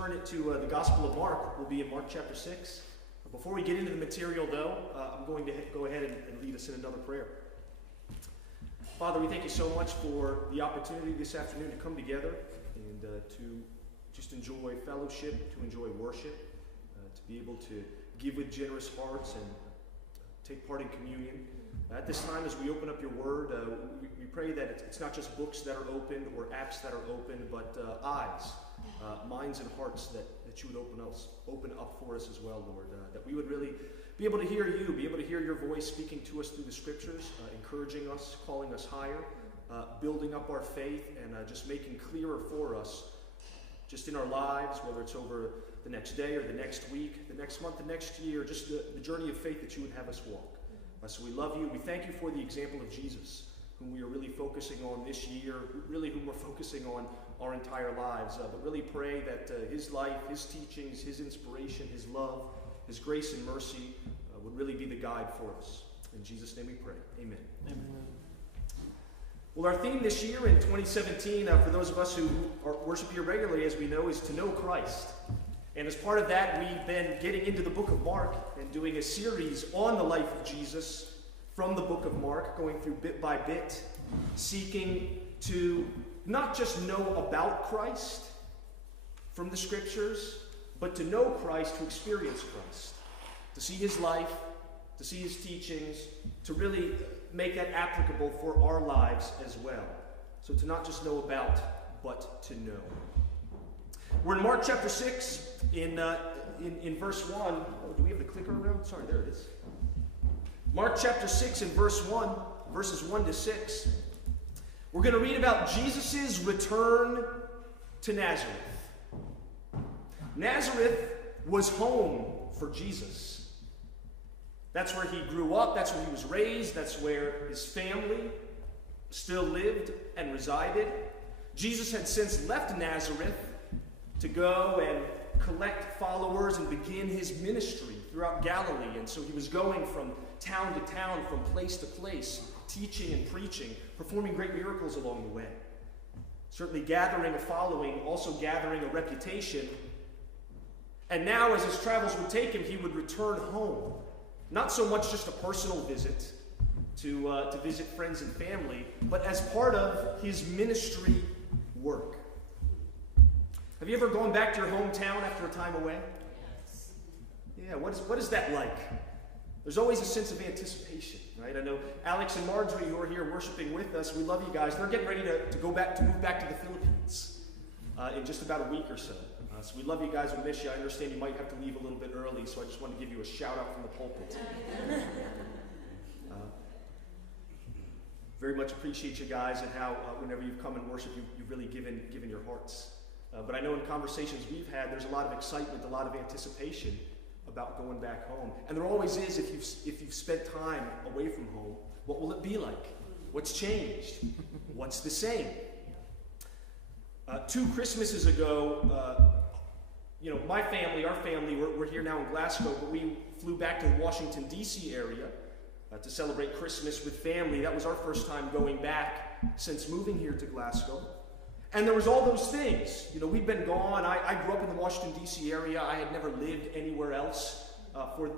turn it to the Gospel of Mark. We'll be in Mark chapter 6. Before we get into the material, though, I'm going to go ahead and lead us in another prayer. Father, we thank you so much for the opportunity this afternoon to come together and to just enjoy fellowship, to enjoy worship, to be able to give with generous hearts and take part in communion. At this time, as we open up your word, we pray that it's not just books that are opened or apps that are opened, but eyes, minds and hearts that you would open up for us as well, Lord. That we would really be able to hear you, be able to hear your voice speaking to us through the scriptures, encouraging us, calling us higher, building up our faith, and just making clearer for us, just in our lives, whether it's over the next day or the next week, the next month, the next year, just the journey of faith that you would have us walk. So we love you. We thank you for the example of Jesus, whom we are really focusing on this year, really whom we're focusing on our entire lives. But really pray that his life, his teachings, his inspiration, his love, his grace and mercy would really be the guide for us. In Jesus' name we pray. Amen. Amen. Well, our theme this year in 2017, for those of us who worship here regularly, as we know, is to know Christ. And as part of that, we've been getting into the book of Mark and doing a series on the life of Jesus from the book of Mark, going through bit by bit, seeking to not just know about Christ from the scriptures, but to know Christ, to experience Christ, to see his life, to see his teachings, to really make that applicable for our lives as well. So to not just know about, but to know. We're in Mark chapter 6, in verse 1. Oh, do we have the clicker around? Sorry, there it is. Mark chapter 6 and verses 1 to 6. We're going to read about Jesus' return to Nazareth. Nazareth was home for Jesus. That's where he grew up, that's where he was raised, that's where his family still lived and resided. Jesus had since left Nazareth to go and collect followers and begin his ministry throughout Galilee. And so he was going from town to town, from place to place, teaching and preaching, performing great miracles along the way. Certainly gathering a following, also gathering a reputation. And now, as his travels would take him, he would return home. Not so much just a personal visit to visit friends and family, but as part of his ministry work. Have you ever gone back to your hometown after a time away? Yes. Yeah, what is that like? There's always a sense of anticipation, right? I know Alex and Marjorie, who are here worshiping with us, we love you guys. They're getting ready to move back to the Philippines in just about a week or so. So we love you guys, we miss you. I understand you might have to leave a little bit early, so I just want to give you a shout out from the pulpit. Very much appreciate you guys and how whenever you've come and worshiped, you've really given your hearts. But I know in conversations we've had, there's a lot of excitement, a lot of anticipation about going back home. And there always is, if you've spent time away from home, what will it be like? What's changed? What's the same? 2 Christmases ago, our family, we're here now in Glasgow, but we flew back to the Washington, D.C. area to celebrate Christmas with family. That was our first time going back since moving here to Glasgow. And there was all those things. We'd been gone. I grew up in the Washington, D.C. area. I had never lived anywhere else for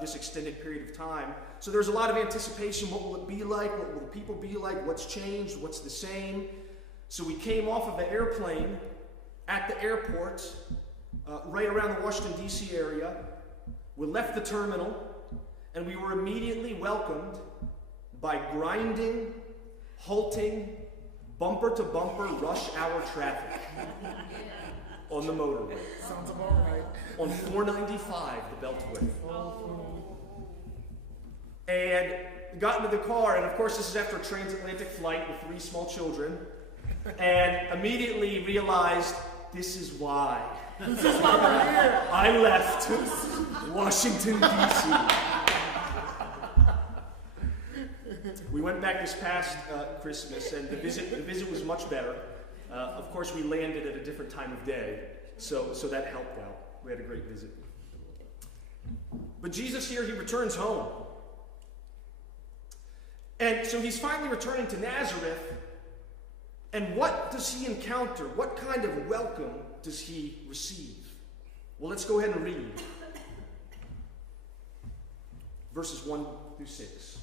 this extended period of time. So there's a lot of anticipation. What will it be like? What will the people be like? What's changed? What's the same? So we came off of the airplane at the airport, right around the Washington, D.C. area. We left the terminal, and we were immediately welcomed by grinding, halting, bumper-to-bumper rush hour traffic on the motorway. Sounds about right. On 495, the Belittled. And got into the car, and of course this is after a transatlantic flight with 3 small children, and immediately realized this is why. This is why we're here. I left Washington, D.C. We went back this past Christmas, and the visit was much better. Of course, we landed at a different time of day, so that helped out. We had a great visit. But Jesus here, he returns home. And so he's finally returning to Nazareth, and what does he encounter? What kind of welcome does he receive? Well, let's go ahead and read verses 1 through 6.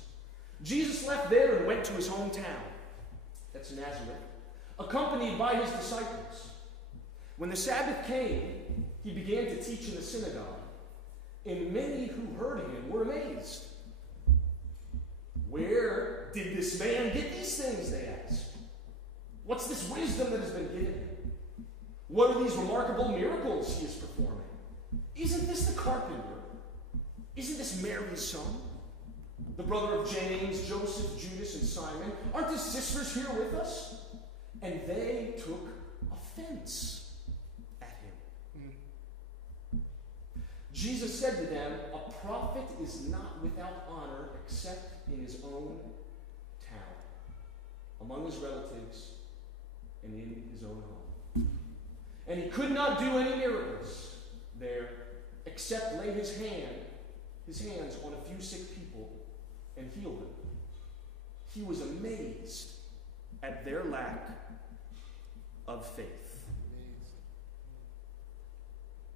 Jesus left there and went to his hometown, that's Nazareth, accompanied by his disciples. When the Sabbath came, he began to teach in the synagogue, and many who heard him were amazed. Where did this man get these things, they asked. What's this wisdom that has been given him? What are these remarkable miracles he is performing? Isn't this the carpenter? Isn't this Mary's son? The brother of James, Joseph, Judas, and Simon? Aren't his sisters here with us? And they took offense at him. Jesus said to them, a prophet is not without honor except in his own town, among his relatives, and in his own home. And he could not do any miracles there except lay his hands on a few sick people and heal them. He was amazed at their lack of faith.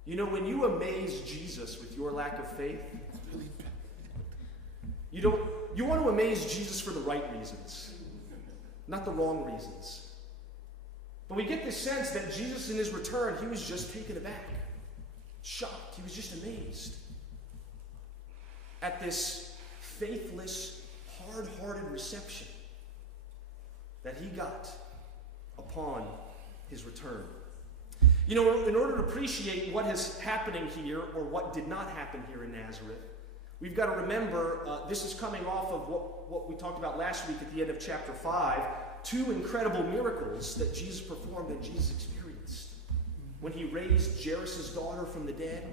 You know, when you amaze Jesus with your lack of faith, you want to amaze Jesus for the right reasons, not the wrong reasons. But we get this sense that Jesus in his return, he was just taken aback, shocked. He was just amazed at this faithless, hard-hearted reception that he got upon his return. You know, in order to appreciate what is happening here, or what did not happen here in Nazareth, we've got to remember, this is coming off of what we talked about last week at the end of chapter 5, 2 incredible miracles that Jesus performed and Jesus experienced. When he raised Jairus' daughter from the dead,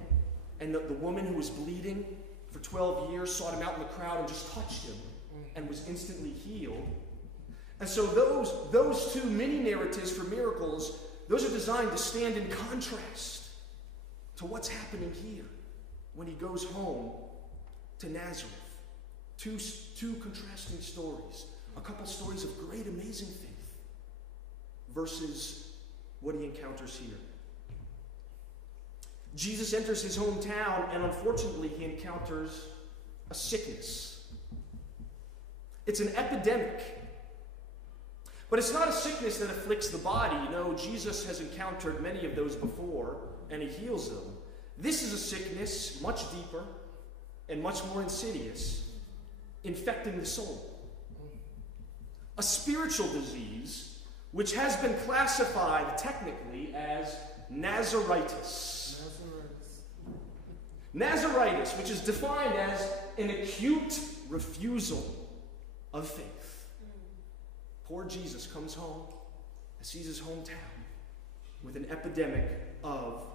and the woman who was bleeding for 12 years sought him out in the crowd and just touched him and was instantly healed. And so those 2 mini narratives for miracles, those are designed to stand in contrast to what's happening here when he goes home to Nazareth. Two contrasting stories. A couple stories of great, amazing faith versus what he encounters here. Jesus enters his hometown, and unfortunately he encounters a sickness. It's an epidemic. But it's not a sickness that afflicts the body. You know, Jesus has encountered many of those before, and he heals them. This is a sickness much deeper and much more insidious, infecting the soul. A spiritual disease which has been classified technically as Nazaritis. Nazaritis, which is defined as an acute refusal of faith. Poor Jesus comes home and sees his hometown with an epidemic of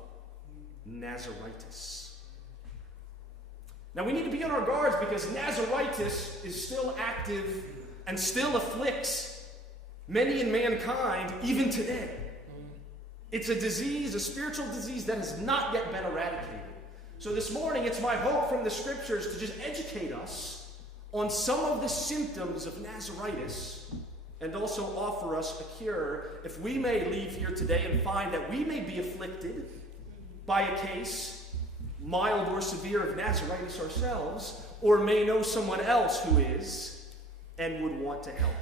Nazaritis. Now we need to be on our guards because Nazaritis is still active and still afflicts many in mankind even today. It's a disease, a spiritual disease that has not yet been eradicated. So this morning, it's my hope from the scriptures to just educate us on some of the symptoms of Nazaritis and also offer us a cure if we may leave here today and find that we may be afflicted by a case, mild or severe, of Nazaritis ourselves, or may know someone else who is and would want to help.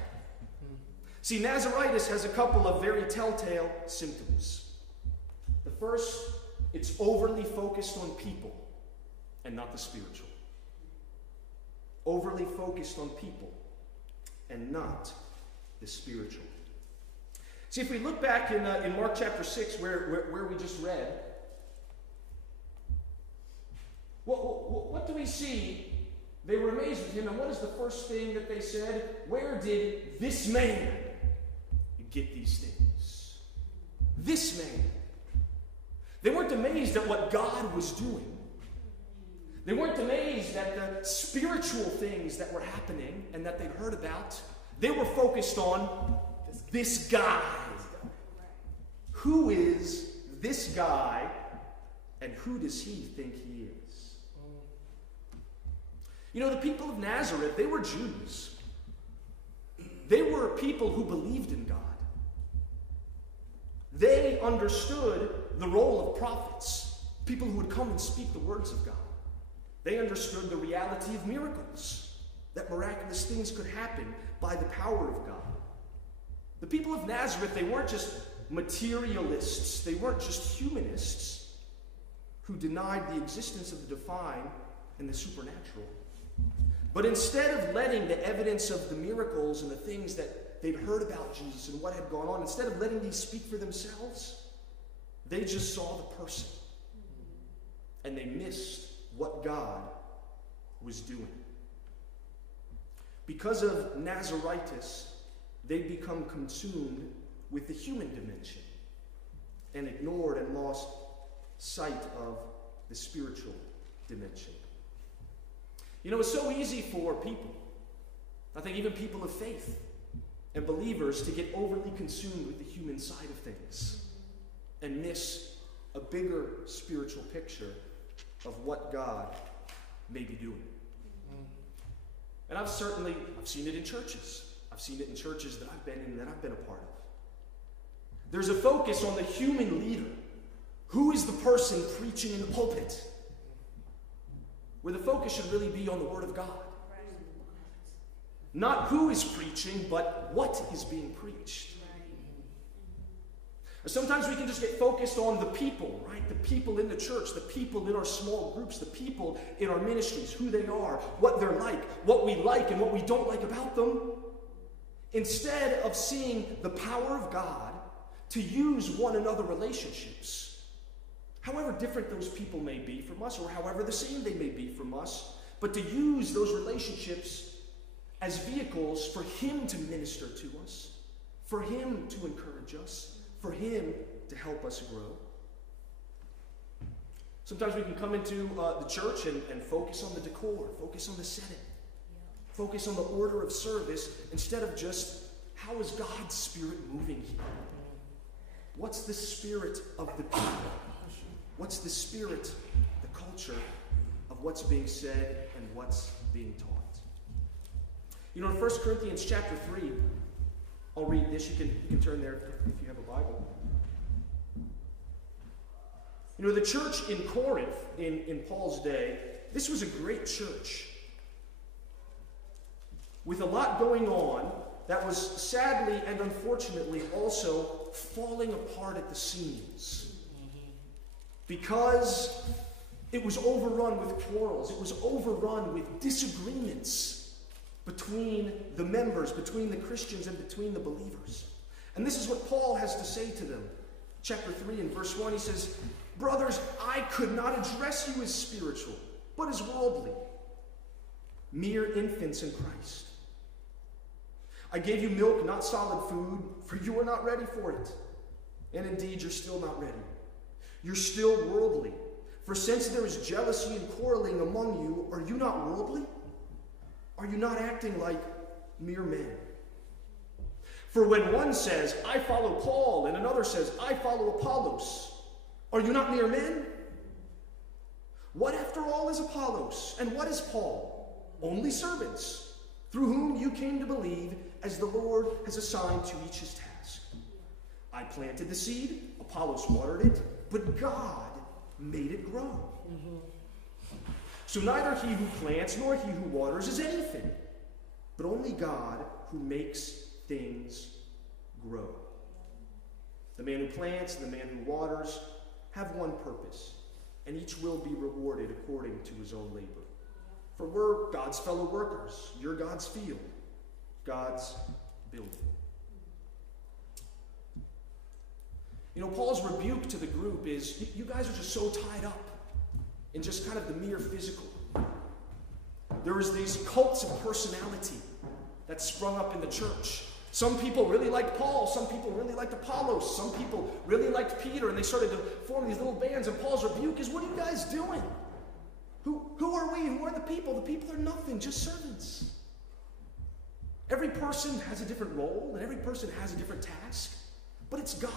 See, Nazaritis has a couple of very telltale symptoms. The first, it's overly focused on people and not the spiritual. Overly focused on people and not the spiritual. See, if we look back in Mark chapter 6, where we just read, what do we see? They were amazed with him, and what is the first thing that they said? Where did this man get these things? This man. They weren't amazed at what God was doing. They weren't amazed at the spiritual things that were happening and that they'd heard about. They were focused on this guy. Who is this guy, and who does he think he is? You know, the people of Nazareth, they were Jews. They were people who believed in God. They understood the role of prophets, people who would come and speak the words of God. They understood the reality of miracles, that miraculous things could happen by the power of God. The people of Nazareth, they weren't just materialists, they weren't just humanists who denied the existence of the divine and the supernatural. But instead of letting the evidence of the miracles and the things that they'd heard about Jesus and what had gone on, instead of letting these speak for themselves, they just saw the person. And they missed what God was doing. Because of Nazaritis, they'd become consumed with the human dimension and ignored and lost sight of the spiritual dimension. You know, it's so easy for people, I think even people of faith and believers, to get overly consumed with the human side of things and miss a bigger spiritual picture of what God may be doing. And I've seen it in churches. I've seen it in churches that I've been in, that I've been a part of. There's a focus on the human leader. Who is the person preaching in the pulpit? Where the focus should really be on the Word of God. Not who is preaching, but what is being preached. Sometimes we can just get focused on the people, right? The people in the church, the people in our small groups, the people in our ministries, who they are, what they're like, what we like and what we don't like about them. Instead of seeing the power of God to use one another relationships, however different those people may be from us, or however the same they may be from us, but to use those relationships as vehicles for Him to minister to us, for Him to encourage us, for Him to help us grow. Sometimes we can come into the church and focus on the decor, focus on the setting, focus on the order of service, instead of just, how is God's Spirit moving here? What's the spirit of the people? What's the spirit, the culture of what's being said and what's being taught? You know, in 1 Corinthians chapter 3, I'll read this. You can turn there if you have a Bible. You know, the church in Corinth, in Paul's day, this was a great church with a lot going on that was sadly and unfortunately also falling apart at the seams. Because it was overrun with quarrels. It was overrun with disagreements between the members, between the Christians, and between the believers. And this is what Paul has to say to them. Chapter 3 and verse 1, he says, "Brothers, I could not address you as spiritual, but as worldly, mere infants in Christ. I gave you milk, not solid food, for you are not ready for it. And indeed, you're still not ready. You're still worldly. For since there is jealousy and quarreling among you, are you not worldly? Are you not acting like mere men? For when one says, I follow Paul, and another says, I follow Apollos, are you not mere men? What after all is Apollos, and what is Paul? Only servants, through whom you came to believe, as the Lord has assigned to each his task. I planted the seed, Apollos watered it, but God made it grow. So neither he who plants nor he who waters is anything, but only God who makes things grow. The man who plants and the man who waters have one purpose, and each will be rewarded according to his own labor. For we're God's fellow workers. You're God's field, God's building." You know, Paul's rebuke to the group is, you guys are just so tied up in just kind of the mere physical. There is these cults of personality that sprung up in the church. Some people really liked Paul, some people really liked Apollos, some people really liked Peter, and they started to form these little bands, and Paul's rebuke is, what are you guys doing? Who are we? Who are the people? The people are nothing, just servants. Every person has a different role, and every person has a different task, but it's God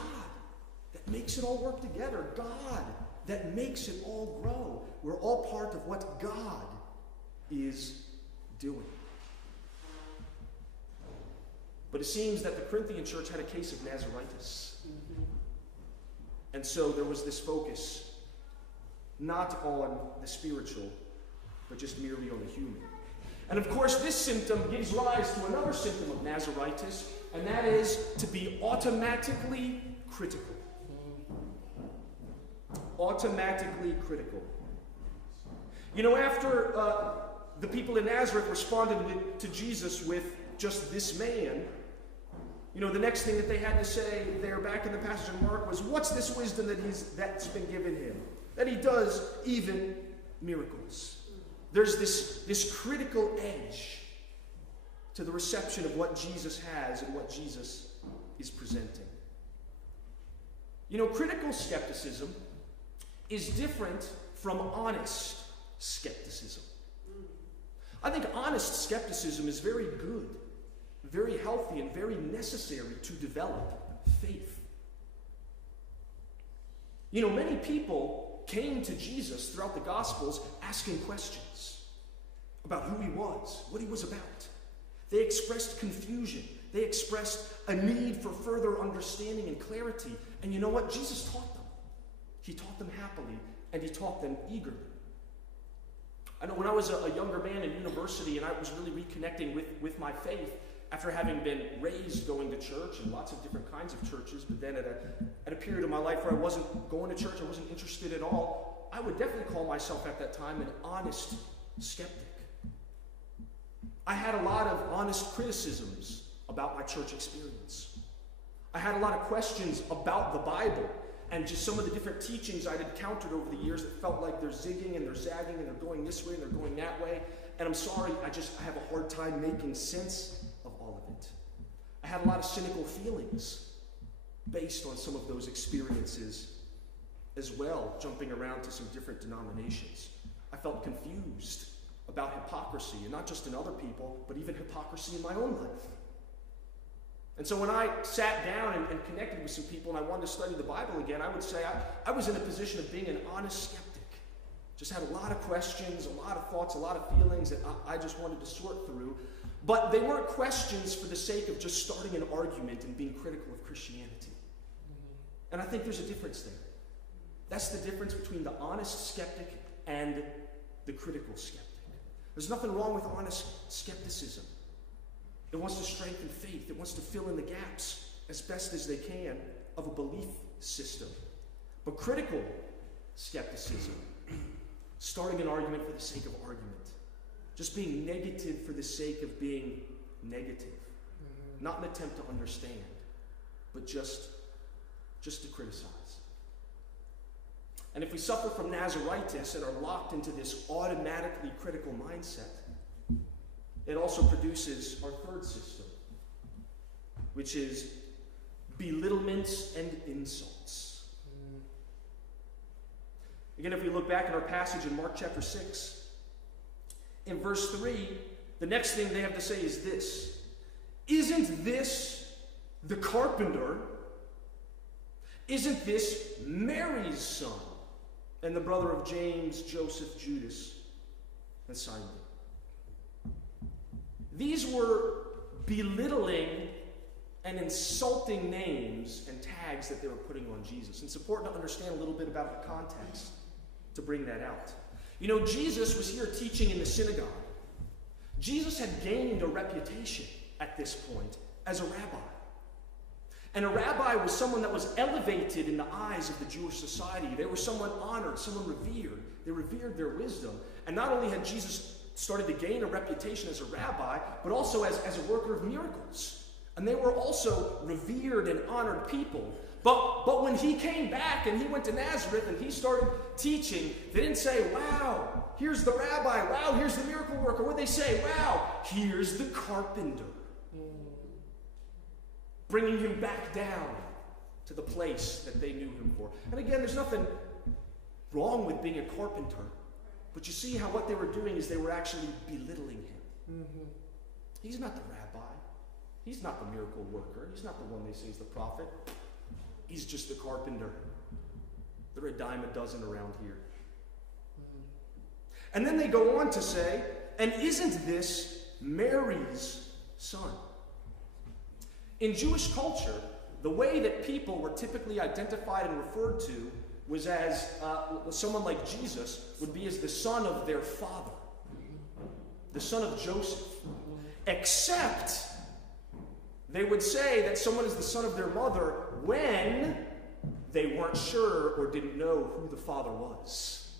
that makes it all work together. God that makes it all grow. We're all part of what God is doing. But it seems that the Corinthian church had a case of Nazaritis. And so there was this focus not on the spiritual, but just merely on the human. And of course, this symptom gives rise to another symptom of Nazaritis, and that is to be automatically critical. Automatically critical. You know, after the people in Nazareth responded to Jesus with just this man, you know, the next thing that they had to say there back in the passage of Mark was, what's this wisdom that's been given him? That he does even miracles. There's this critical edge to the reception of what Jesus has and what Jesus is presenting. You know, critical skepticism is different from honest skepticism. I think honest skepticism is very good, very healthy, and very necessary to develop faith. You know, many people came to Jesus throughout the Gospels asking questions about who he was, what he was about. They expressed confusion. They expressed a need for further understanding and clarity. And you know what? Jesus taught them. He taught them happily, and he taught them eagerly. I know when I was a younger man in university and I was really reconnecting with my faith after having been raised going to church and lots of different kinds of churches, but then at a period of my life where I wasn't going to church, I wasn't interested at all, I would definitely call myself at that time an honest skeptic. I had a lot of honest criticisms about my church experience. I had a lot of questions about the Bible and just some of the different teachings I'd encountered over the years that felt like they're zigging and they're zagging and they're going this way and they're going that way. And I'm sorry, I have a hard time making sense of all of it. I had a lot of cynical feelings based on some of those experiences as well, jumping around to some different denominations. I felt confused about hypocrisy, and not just in other people, but even hypocrisy in my own life. And so when I sat down and connected with some people and I wanted to study the Bible again, I would say I was in a position of being an honest skeptic. Just had a lot of questions, a lot of thoughts, a lot of feelings that I just wanted to sort through. But they weren't questions for the sake of just starting an argument and being critical of Christianity. And I think there's a difference there. That's the difference between the honest skeptic and the critical skeptic. There's nothing wrong with honest skepticism. It wants to strengthen faith. It wants to fill in the gaps as best as they can of a belief system. But critical skepticism, starting an argument for the sake of argument, just being negative for the sake of being negative, not an attempt to understand, but just to criticize. And if we suffer from Nazaritis and are locked into this automatically critical mindset, it also produces our third system, which is belittlements and insults. Again, if we look back at our passage in Mark chapter 6, in verse 3, the next thing they have to say is this: isn't this the carpenter? Isn't this Mary's son? And the brother of James, Joseph, Judas, and Simon. These were belittling and insulting names and tags that they were putting on Jesus. And it's important to understand a little bit about the context to bring that out. You know, Jesus was here teaching in the synagogue. Jesus had gained a reputation at this point as a rabbi. And a rabbi was someone that was elevated in the eyes of the Jewish society. They were someone honored, someone revered. They revered their wisdom. And not only had Jesus started to gain a reputation as a rabbi, but also as a worker of miracles. And they were also revered and honored people. But when he came back and he went to Nazareth and he started teaching, they didn't say, wow, here's the rabbi. Wow, here's the miracle worker. What did they say? Wow, here's the carpenter. Bringing him back down to the place that they knew him for. And again, there's nothing wrong with being a carpenter, but you see how what they were doing is they were actually belittling him. He's not the rabbi. He's not the miracle worker. He's not the one they say is the prophet. He's just the carpenter. They're a dime a dozen around here. And then they go on to say, and isn't this Mary's son? In Jewish culture, the way that people were typically identified and referred to was as someone like Jesus would be as the son of their father, the son of Joseph. Except they would say that someone is the son of their mother when they weren't sure or didn't know who the father was.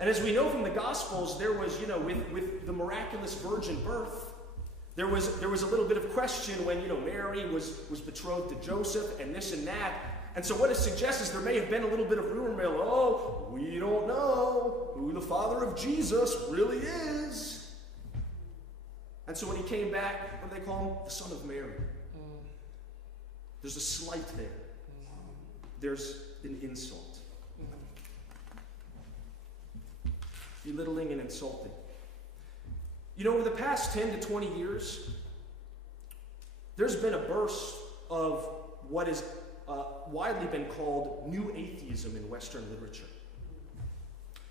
And as we know from the Gospels, there was, with the miraculous virgin birth, there was a little bit of question when, Mary was betrothed to Joseph and this and that. And so what it suggests is there may have been a little bit of rumor mill. Oh, we don't know who the father of Jesus really is. And so when he came back, what do they call him? The son of Mary. There's a slight there. There's an insult. Belittling and insulting. Over the past 10 to 20 years, there's been a burst of what is widely been called new atheism in Western literature.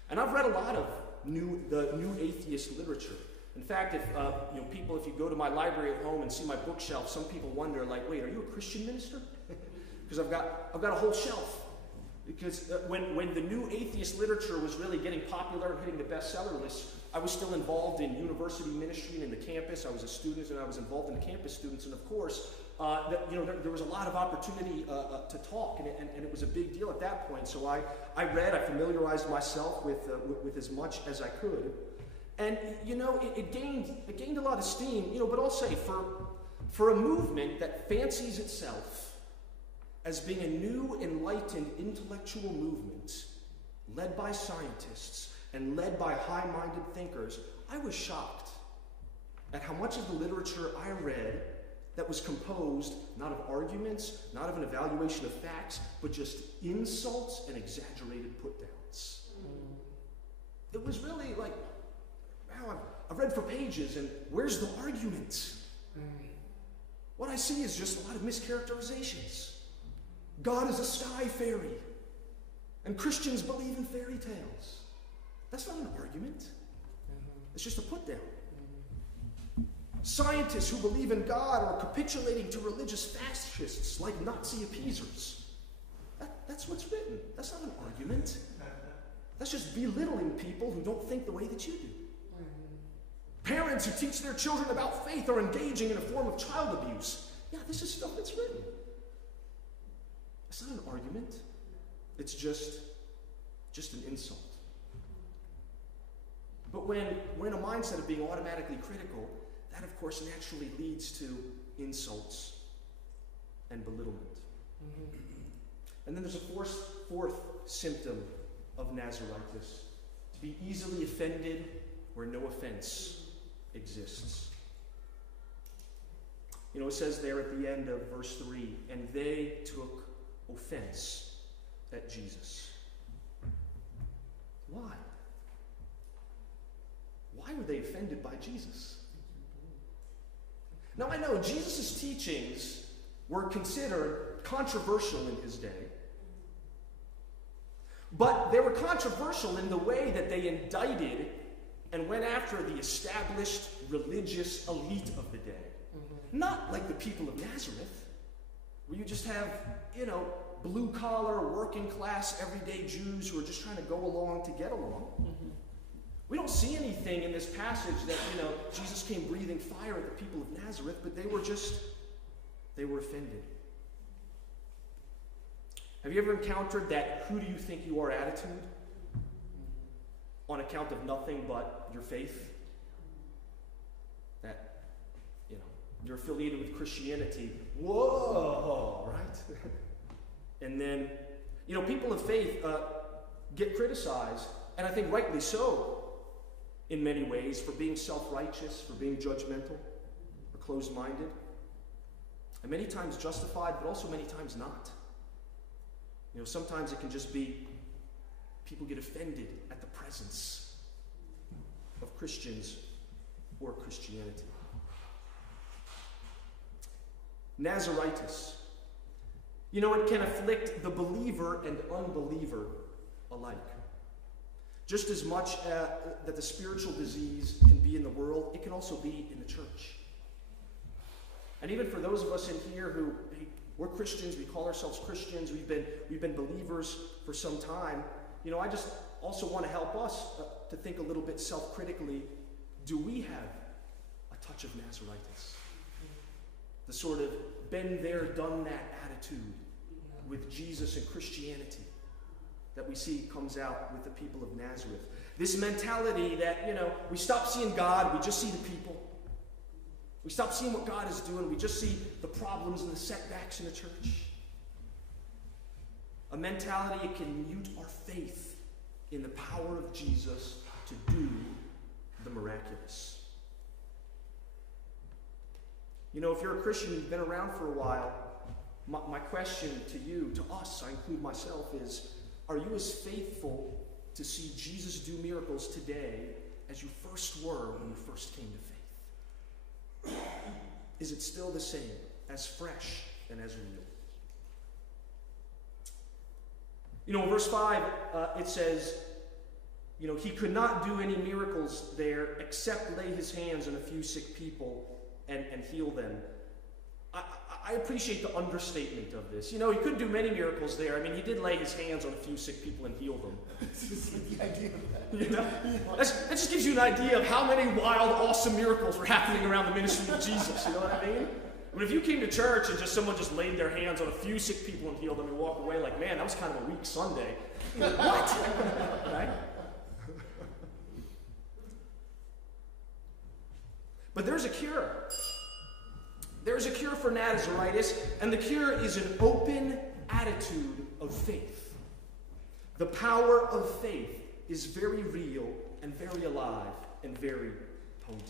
And I've read a lot of the new atheist literature. In fact, if you go to my library at home and see my bookshelf, some people wonder, like, wait, are you a Christian minister? Because I've got a whole shelf. Because when the new atheist literature was really getting popular and hitting the bestseller list, I was still involved in university ministry and in the campus. I was a student and I was involved in the campus students. And of course, there was a lot of opportunity to talk, and it was a big deal at that point. So I familiarized myself with as much as I could. And, it gained a lot of steam, but I'll say for a movement that fancies itself as being a new, enlightened, intellectual movement led by scientists and led by high-minded thinkers, I was shocked at how much of the literature I read that was composed not of arguments, not of an evaluation of facts, but just insults and exaggerated put-downs. It was really like, wow, I've read for pages, and where's the argument? What I see is just a lot of mischaracterizations. God is a sky fairy, and Christians believe in fairy tales. That's not an argument. It's just a put-down. Scientists who believe in God are capitulating to religious fascists like Nazi appeasers. That's what's written. That's not an argument. That's just belittling people who don't think the way that you do. Parents who teach their children about faith are engaging in a form of child abuse. Yeah, this is stuff that's written. It's not an argument. It's just an insult. But when we're in a mindset of being automatically critical, that of course naturally leads to insults and belittlement. And then there's a fourth symptom of Nazaritis: to be easily offended where no offense exists. It says there at the end of verse 3, and they took offense at Jesus. Why? Why were they offended by Jesus? Now I know Jesus' teachings were considered controversial in his day, but they were controversial in the way that they indicted and went after the established religious elite of the day. Not like the people of Nazareth, where you just have, blue-collar, working-class, everyday Jews who are just trying to go along to get along. We don't see anything in this passage that, Jesus came breathing fire at the people of Nazareth, but they were offended. Have you ever encountered that who do you think you are attitude on account of nothing but your faith? That, you're affiliated with Christianity. Whoa, right? And then, people of faith get criticized, and I think rightly so, in many ways, for being self-righteous, for being judgmental, or closed-minded. And many times justified, but also many times not. Sometimes it can just be people get offended at the presence of Christians or Christianity. Nazaritis. It can afflict the believer and unbeliever alike. Just as much that the spiritual disease can be in the world, it can also be in the church. And even for those of us in here who, hey, we're Christians, we call ourselves Christians, we've been believers for some time, I just also want to help us to think a little bit self-critically. Do we have a touch of Nazaritis? The sort of been there, done that attitude with Jesus and Christianity that we see comes out with the people of Nazareth. This mentality that, we stop seeing God, we just see the people. We stop seeing what God is doing, we just see the problems and the setbacks in the church. A mentality that can mute our faith in the power of Jesus to do the miraculous. If you're a Christian, you've been around for a while, my question to you, to us, I include myself, is, are you as faithful to see Jesus do miracles today as you first were when you first came to faith? Is it still the same, as fresh and as real? In verse 5, it says, he could not do any miracles there except lay his hands on a few sick people and heal them. I appreciate the understatement of this. He couldn't do many miracles there. He did lay his hands on a few sick people and heal them. The idea of that. That just gives you an idea of how many wild, awesome miracles were happening around the ministry of Jesus. You know what I mean? If you came to church and someone just laid their hands on a few sick people and healed them and walk away like, man, that was kind of a weak Sunday. What? Right? But there's a cure. There's a cure for Nazaritis, and the cure is an open attitude of faith. The power of faith is very real and very alive and very potent.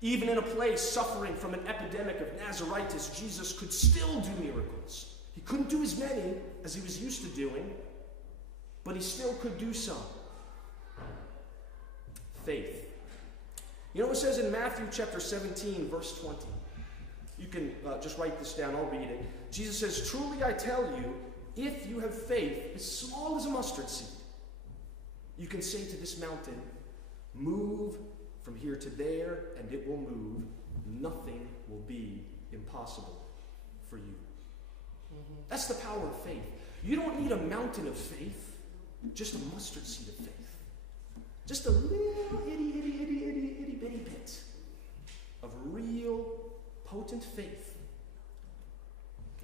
Even in a place suffering from an epidemic of Nazaritis, Jesus could still do miracles. He couldn't do as many as he was used to doing, but he still could do some. Faith. It says in Matthew chapter 17, verse 20. You can just write this down, I'll read it. Jesus says, "Truly I tell you, if you have faith as small as a mustard seed, you can say to this mountain, move from here to there, and it will move. Nothing will be impossible for you." Mm-hmm. That's the power of faith. You don't need a mountain of faith, just a mustard seed of faith. Just a little itty bitty bit of real, potent faith.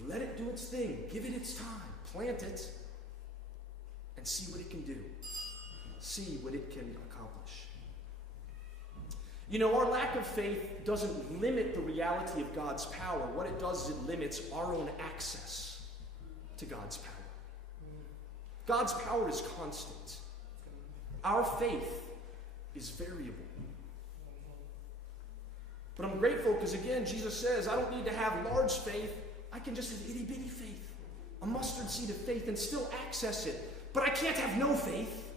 Let it do its thing. Give it its time. Plant it and see what it can do. See what it can accomplish. Our lack of faith doesn't limit the reality of God's power. What it does is it limits our own access to God's power. God's power is constant. Our faith is variable. But I'm grateful because, again, Jesus says, I don't need to have large faith. I can just have itty-bitty faith, a mustard seed of faith, and still access it. But I can't have no faith.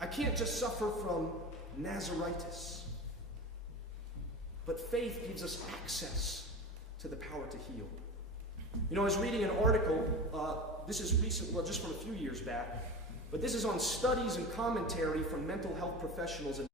I can't just suffer from Nazaritis. But faith gives us access to the power to heal. I was reading an article, this is recent, just from a few years back, but this is on studies and commentary from mental health professionals in